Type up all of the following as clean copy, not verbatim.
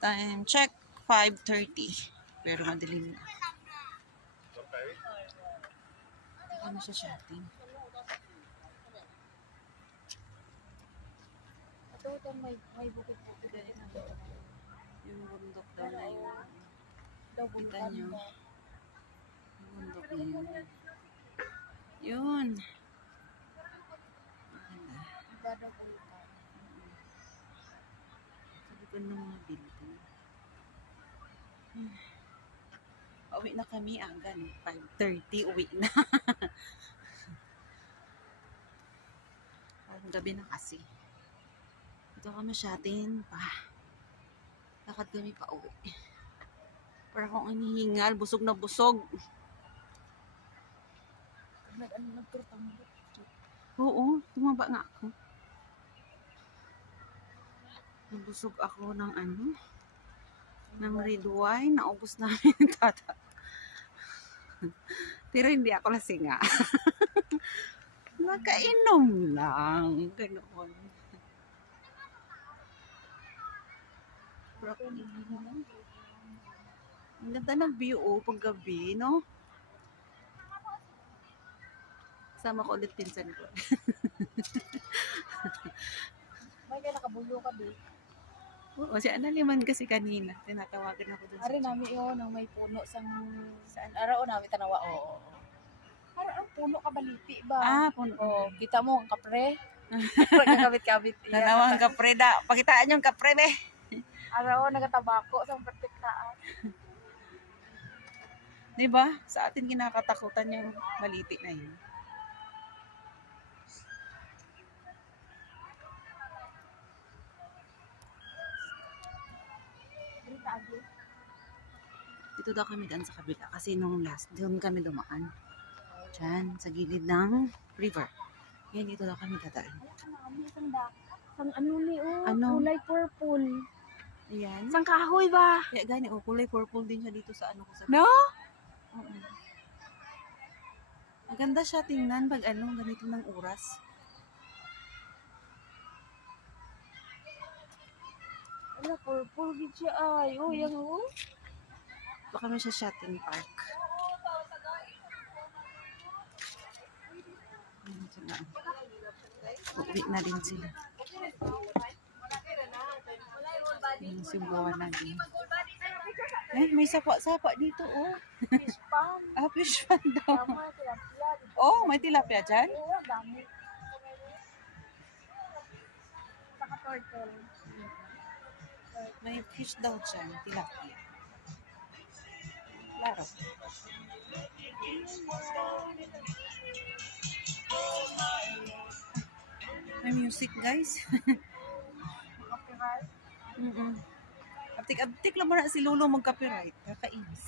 Time check, 5:30. Pero madilim na. Ano siya shopping? Ito may bukid po. Yung bundok daw na yun. Kita nyo. Yung bundok na yun. Yun. Maganda. Sa likod ng mga building. Uwi na kami agad. 5:30, uwi na. Parang gabi na kasi. Ito kami shopping pa. Lakad kami pa uwi. Para akong inihingal, busog na busog. Oo, tumaba nga ako. Nabusog ako ng ng red wine. Naubos namin yung tata. Pero hindi ako lasinga. Nakainom lang. Ganoon. Ang ganda ng view pag gabi, no? Sama ko ulit pinsan ko. May kaya nakabulo ka, babe. Oo, si Analiman kasi kanina. Tinatawagan ako doon. Ari namin yun, nang may puno saan araw namin tanawa. Oo. Ang puno ka baliti ba? Ah, puno. Oh, kita mo ang kapre. Nagkabit-kabit. Nanawang kapre da. Pakitaan yung kapre, be. Araw, nagatabako sa pertiktaan. Diba? Sa atin kinakatakutan yung maliti na yun. Dito daw kami daan sa kabila kasi nung last, doon kami dumaan. Diyan, sa gilid ng river. Yan, dito daw kami dadaan. Sang ano ni Ano? kulay purple. Ayan. Sang kahoy ba? Kaya gani, kulay purple din siya dito sa ano ko sa... No? Oo. Maganda siya tingnan pag ganito ng oras. Ala, purple gid siya ay. Oh, yan oh. Baka kami sa shopping park. Ayan sila. Uuwi na din sila. Yung Cebuana na din. May sapa-sapa dito, oh. Fish pond. Fish pond daw. Tama, tilapia. Oh, may tilapia dyan? Oo, dami. Saka turtle. May fish daw dyan, tilapia. Klaro. May music, guys. Copyright. Abtik-abtik lang na si Lolo mag-copyright. Kakainis.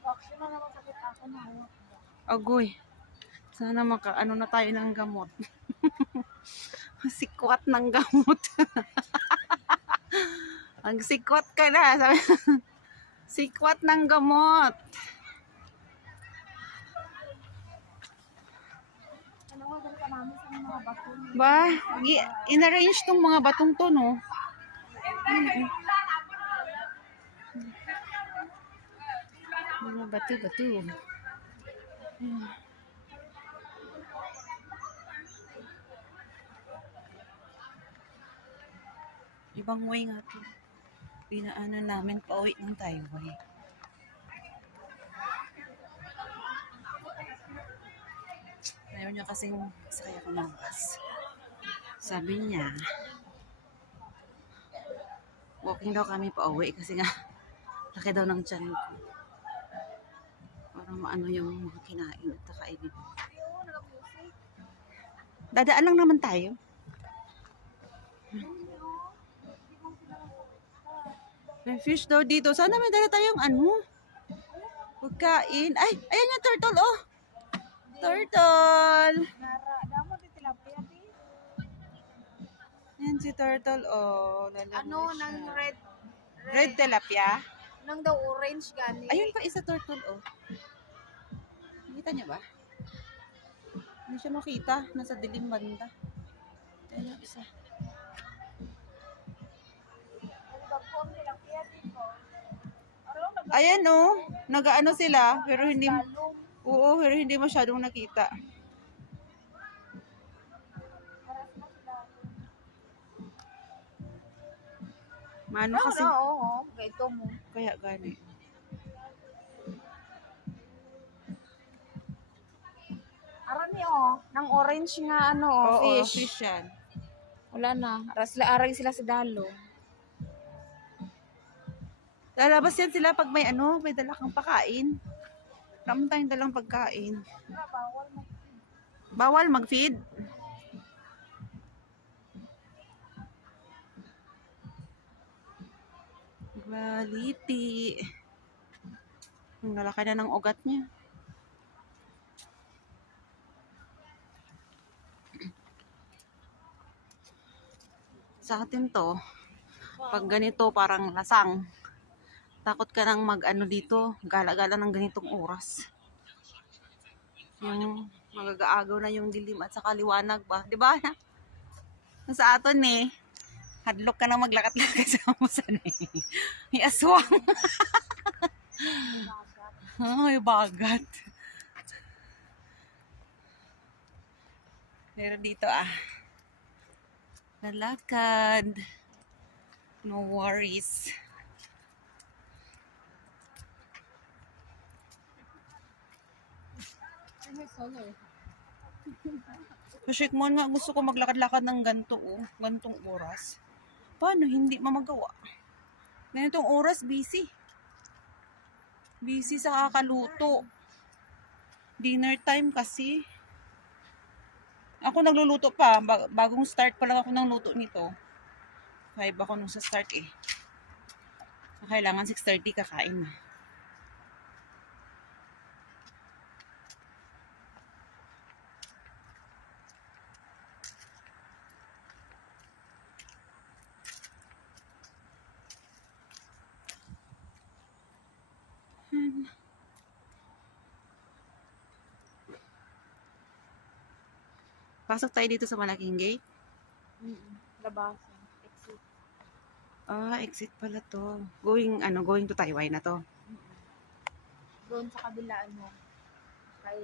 Action na naman sakit ako na. Agoy. Sana maka-ano na tayo ng gamot. Sikwat ng gamot. Ang sikwat ka na. Sabi, sikwat ng gamot. Tanawagan ka namin sa mga bato. Ba, in-arrange tong mga batong to, no? Mga bato-bato. Ibang way nga to. Pinaanan namin pauwi ng Taiwan. Ayaw niya kasing sakay ako ng bus. Sabi niya, walking daw kami pauwi kasi nga laki daw ng tiyan ko. Parang maano yung mga kinain at kakainin. Dadaan lang naman tayo. May fish daw dito. Sana may dala tayong pagkain. Ay, ayan yung turtle, oh. Turtle. Damo di tilapia di. Yan si turtle, oh. Ano nang Red tilapia. nang daw orange gani. Ayun pa isa turtle, oh. Nakita niyo ba? Hindi siya makita. Nasa dilim banda. Ayun yung isa. Ayan oh. Nag-ano sila. Pero hindi, oo, pero hindi masyadong nakita. Mano kasi. Oo. Gaito mo. Kaya gani. Arani nang orange nga Oo, fish. fish yan. Wala na. Aray sila sa dalo. Lalabas yan sila pag may may dala kang pakain. Ramon tayong dalang pagkain. Bawal mag-feed. Baliti. Ang lalaki na ng ugat niya. Sa atin to, pag ganito parang lasang. Takot ka nang dito, gala-gala ng ganitong oras. Yung magagaagaw na yung dilim at saka liwanag ba? Di ba? Sa aton hadlok ka na maglakat-lakat sa musan May aswang. May bagat. Pero dito lalakad. No worries. Kasi mo nga gusto ko maglakad-lakad ng gantong oras. Paano hindi mamagawa? Ganitong oras busy. Busy sa kakaluto. Dinner time kasi. Ako nagluluto pa. Bagong start pa lang ako ng luto nito. 5 ako nung sa start Kailangan 6:30 kakain na. Pasok tayo dito sa malaking gate. Labasan. Exit. Exit pala to. Going to Taiwan na to. Doon sa kabila kay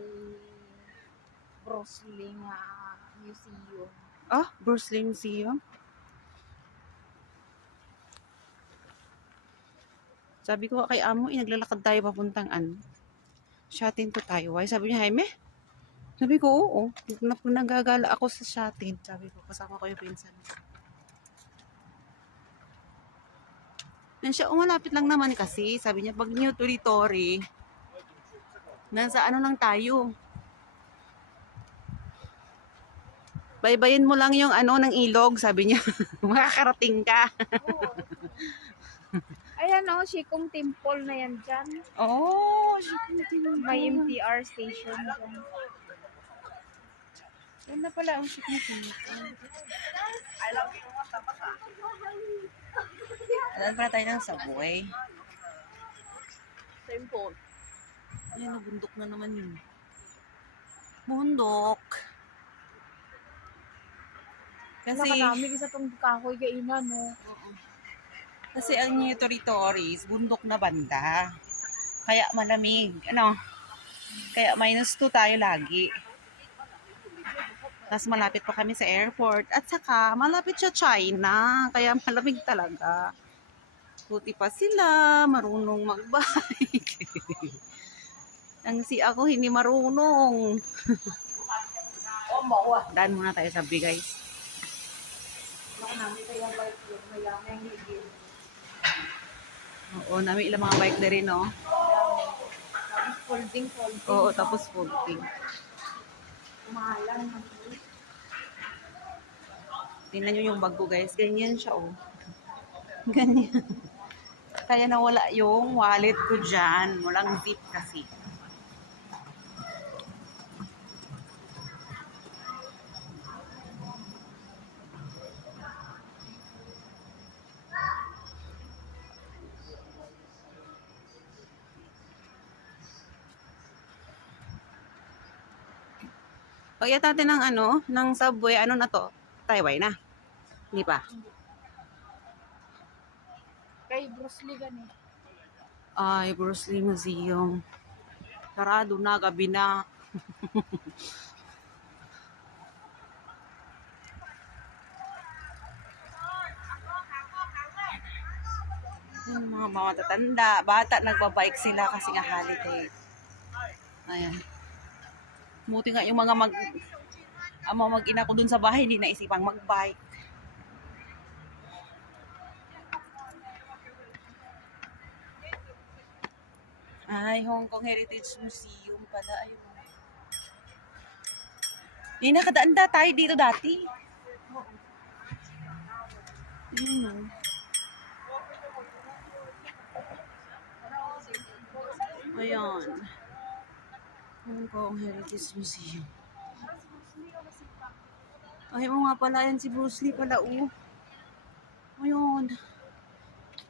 Bruce Lee nga museum. Bruce Lee Museum. Sabi ko kay amo, naglalakad tayo papuntang Shatin to Taiwan. Sabi niya, Jaime? Sabi ko, oo. Nagagala ako sa Shatin. Sabi ko, kasama ko yung pinsan. Yan siya, malapit lang naman kasi. Sabi niya, pag New Territory, nasa lang tayo. Baybayin mo lang yung ng ilog, sabi niya. Makakarating ka. Ayan Shikong Temple na yan dyan. Shikong Temple. May MTR station dyan. Yan na pala ang Shikong Temple. Alam pala tayo ng subway. Temple. Ayan, bundok na naman yun. Bundok. Kasi nakarami isa tong kahoy kainan Kasi ang New Territories, bundok na banda. Kaya malamig. Kaya -2 tayo lagi. Tapos malapit pa kami sa airport. At saka, malapit siya China. Kaya malamig talaga. Buti pa sila, marunong magbike. Ang ako, hindi marunong. Daan muna tayo sa guys. Oo, namin ilang mga bike na rin, Folding. Oo, tapos folding. Mahalan. Tingnan nyo yung bag ko, guys. Ganyan siya, Ganyan. Kaya nawala yung wallet ko dyan. Walang zip kasi. Pag natin ng ano, ng subway, ano na to? Taiwan na. Hindi pa. Kay Bruce Lee gani. Ay, Bruce Lee Museum. Sarado na, gabi na. Yung mga matatanda, bata, nagbabike sila kasi nga holiday. Ayan. Buti nga yung mga mag-ina ko dun sa bahay, hindi naisipang mag-bike. Ay, Hong Kong Heritage Museum pala. Ayun. Nakadaan tayo dito dati. Ayun, oh. Ayan. Hong Kong Heritage Museum. Ay, oo nga pala. Yan si Bruce Lee pala, oh. Ayun.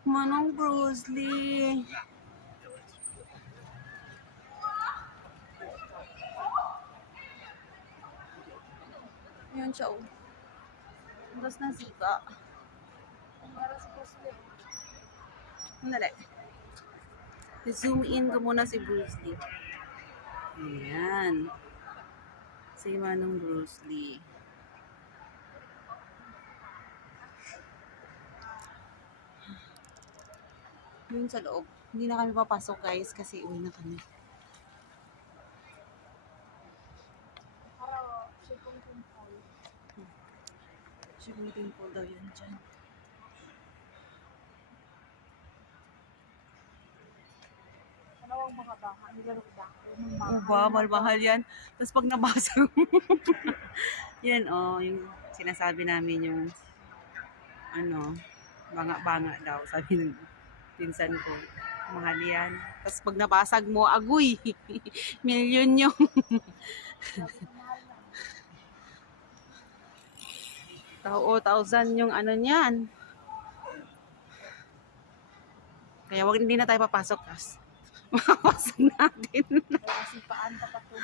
Manong Bruce Lee. Ayan siya, oh. Tapos ng sika. Para si Bruce Lee. Sandali. Zoom in ko muna si Bruce Lee. Ayan. Si Manong Bruce Lee. Yun sa loob. Hindi na kami papasok, guys, kasi uwi na kami. Para Shikong Temple. Siguro temple daw yan dyan. Ano ang mga baka? Nilaro ko baka. Uba, mahal yan. Tapos pag nabasa mo, yan, oh, yung sinasabi namin yung, ano, banga-banga daw, sabi ng pinsan ko. Mahal yan. Tapos pag nabasag mo, agoy, milyon yung tao, 1,000 yung ano niyan. Kaya wag hindi na tayo papasok, kas. Mapasok natin. Kasi paan pa pa to.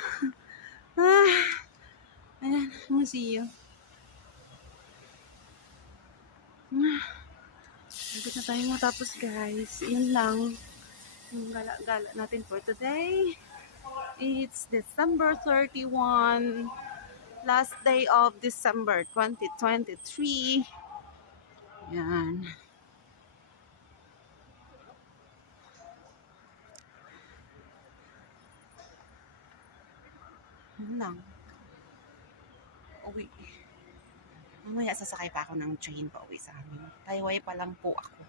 Ayan, museum. Agad na tayo matapos, guys. Yun lang. Yung gala-gala natin for today. It's December 31. Last day of December 2023. Yan. Yun lang. Uwi. Mamaya sasakay pa ako ng train pa uwi sa amin. Taiwan pa lang po ako.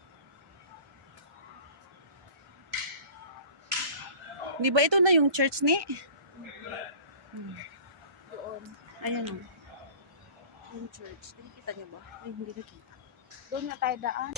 Di ba ito na yung church ni? Doon. Ayan o. Yung church. Nakikita niyo ba? Ay, hindi nakita. Doon nga tayo daan.